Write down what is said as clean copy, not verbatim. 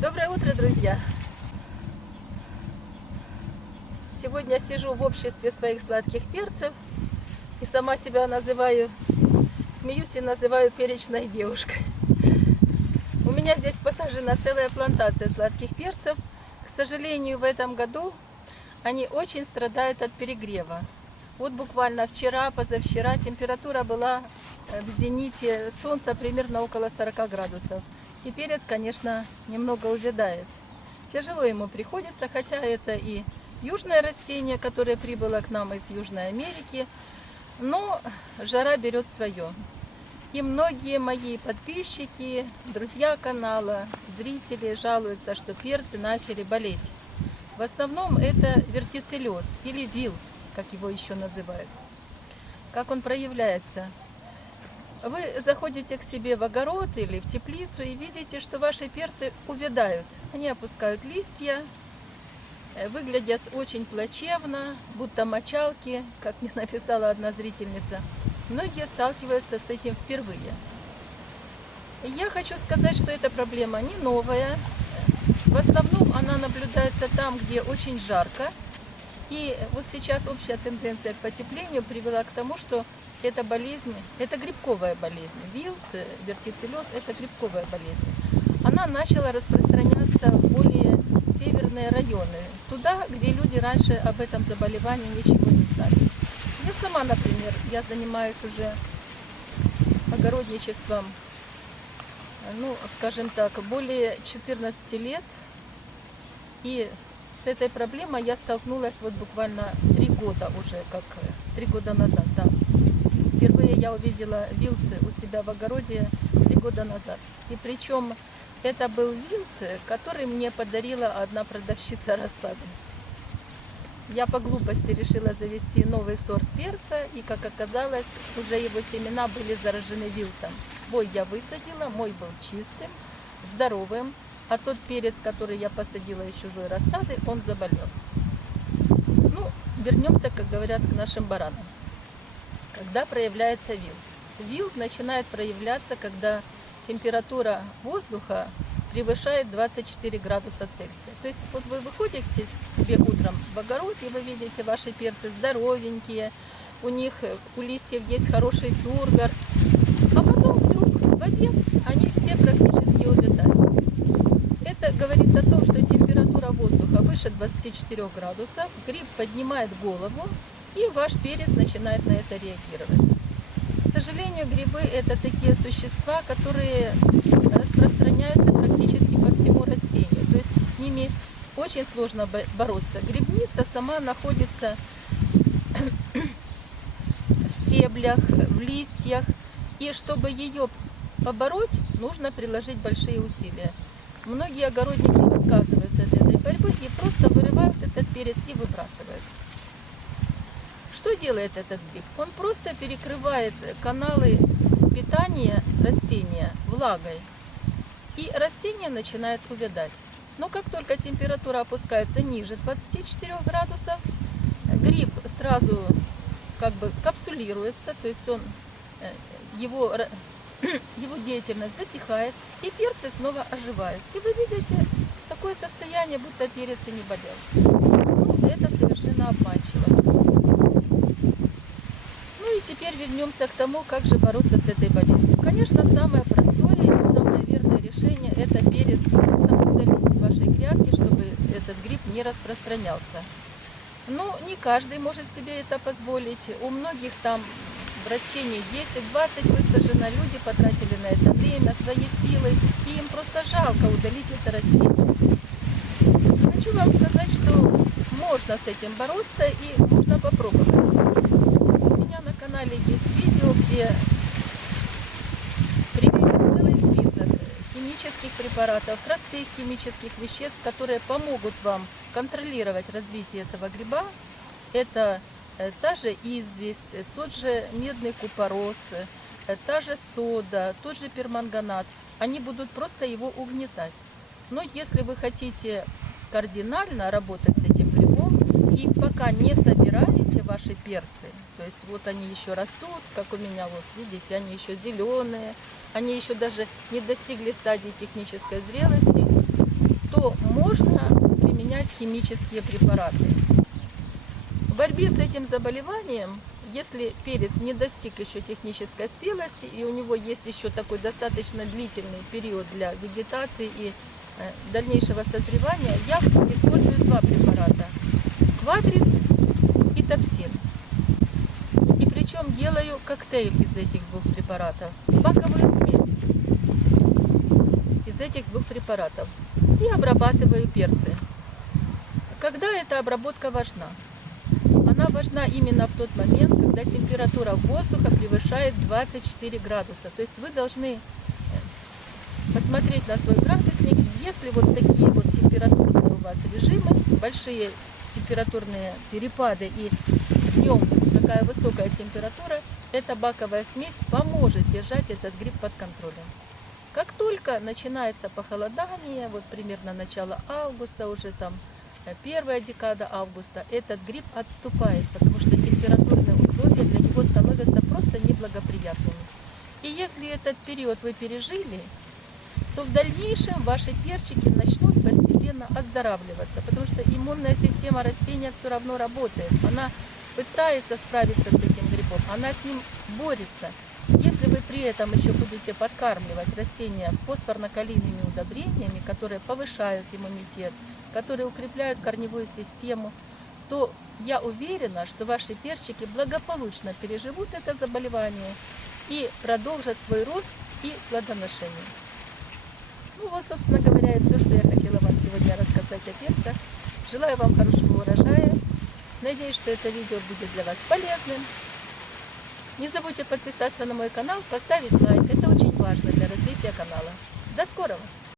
Доброе утро, друзья! Сегодня сижу в обществе своих сладких перцев и сама себя называю, смеюсь и называю перечной девушкой. У меня здесь посажена целая плантация сладких перцев. К сожалению, в этом году они очень страдают от перегрева. Вот буквально вчера, позавчера температура была в зените солнца примерно около 40 градусов. И перец, конечно, немного увядает. Тяжело ему приходится, хотя это и южное растение, которое прибыло к нам из Южной Америки, но жара берет свое. И многие мои подписчики, друзья канала, зрители жалуются, что перцы начали болеть. В основном это вертицеллез или вилт, как его еще называют. Как он проявляется? Вы заходите к себе в огород или в теплицу и видите, что ваши перцы увядают. Они опускают листья, выглядят очень плачевно, будто мочалки, как мне написала одна зрительница. Многие сталкиваются с этим впервые. Я хочу сказать, что эта проблема не новая. В основном она наблюдается там, где очень жарко. И вот сейчас общая тенденция к потеплению привела к тому, что эта болезнь, это грибковая болезнь. Вилт, вертицеллез – это грибковая болезнь. Она начала распространяться в более северные районы, туда, где люди раньше об этом заболевании ничего не знали. Я сама, например, я занимаюсь уже огородничеством, скажем так, более 14 лет. И с этой проблемой я столкнулась вот буквально 3 года уже, как 3 года назад, да. Впервые я увидела вилт у себя в огороде 3 года назад. И причем это был вилт, который мне подарила одна продавщица рассады. Я по глупости решила завести новый сорт перца, и, как оказалось, уже его семена были заражены вилтом. Свой я высадила, мой был чистым, здоровым, а тот перец, который я посадила из чужой рассады, он заболел. Вернемся, как говорят, к нашим баранам. Когда проявляется вилт? Вилт начинает проявляться, когда температура воздуха превышает 24 градуса Цельсия. То есть вот вы выходите к себе утром в огород, и вы видите ваши перцы здоровенькие, у них у листьев есть хороший тургор, а потом вдруг в обед они все практически увядают. Это говорит о том, что температура воздуха выше 24 градусов, гриб поднимает голову, и ваш перец начинает на это реагировать. К сожалению, грибы – это такие существа, которые распространяются практически по всему растению. То есть с ними очень сложно бороться. Грибница сама находится в стеблях, в листьях. И чтобы ее побороть, нужно приложить большие усилия. Многие огородники отказываются от этой борьбы и просто вырывают этот перец и выбрасывают. Что делает этот гриб? Он просто перекрывает каналы питания растения влагой, и растение начинает увядать. Но как только температура опускается ниже 24 градусов, гриб сразу капсулируется, то есть его деятельность затихает, и перцы снова оживают. И вы видите такое состояние, будто перец и не болел. Это совершенно обманчиво. И теперь вернемся к тому, как же бороться с этой болезнью. Конечно, самое простое и самое верное решение – это перец просто удалить с вашей грядки, чтобы этот гриб не распространялся. Но не каждый может себе это позволить. У многих там в растении 10-20 высажено, люди потратили на это время, свои силы, и им просто жалко удалить это растение. Хочу вам сказать, что можно с этим бороться и можно попробовать. У меня на канале есть видео, где приведен целый список химических препаратов, простых химических веществ, которые помогут вам контролировать развитие этого гриба. Это та же известь, тот же медный купорос, та же сода, тот же перманганат. Они будут просто его угнетать. Но если вы хотите кардинально работать с этим грибом и пока не собираете ваши перцы, то есть вот они еще растут, как у меня, вот видите, они еще зеленые, они еще даже не достигли стадии технической зрелости, то можно применять химические препараты. В борьбе с этим заболеванием, если перец не достиг еще технической спелости и у него есть еще такой достаточно длительный период для вегетации и дальнейшего созревания, я использую два препарата – Квадрис и Топсин. И причем делаю коктейль из этих двух препаратов, баковую смесь из этих двух препаратов и обрабатываю перцы. Когда эта обработка важна? Она важна именно в тот момент, когда температура воздуха превышает 24 градуса. То есть вы должны посмотреть на свой градусник. Если вот такие вот температурные у вас режимы, большие температурные перепады и днем такая высокая температура, эта баковая смесь поможет держать этот гриб под контролем. Как только начинается похолодание, вот примерно начало августа, уже там первая декада августа, этот гриб отступает, потому что температурные условия для него становятся просто неблагоприятными. И если этот период вы пережили, то в дальнейшем ваши перчики начнут постепенно оздоравливаться, потому что иммунная система растения все равно работает. Она пытается справиться с этим грибом, она с ним борется. Если вы при этом еще будете подкармливать растения фосфорно-калийными удобрениями, которые повышают иммунитет, которые укрепляют корневую систему, то я уверена, что ваши перчики благополучно переживут это заболевание и продолжат свой рост и плодоношение. Ну вот, собственно говоря, и все, что я хотела вам сегодня рассказать о перцах. Желаю вам хорошего урожая. Надеюсь, что это видео будет для вас полезным. Не забудьте подписаться на мой канал, поставить лайк. Это очень важно для развития канала. До скорого!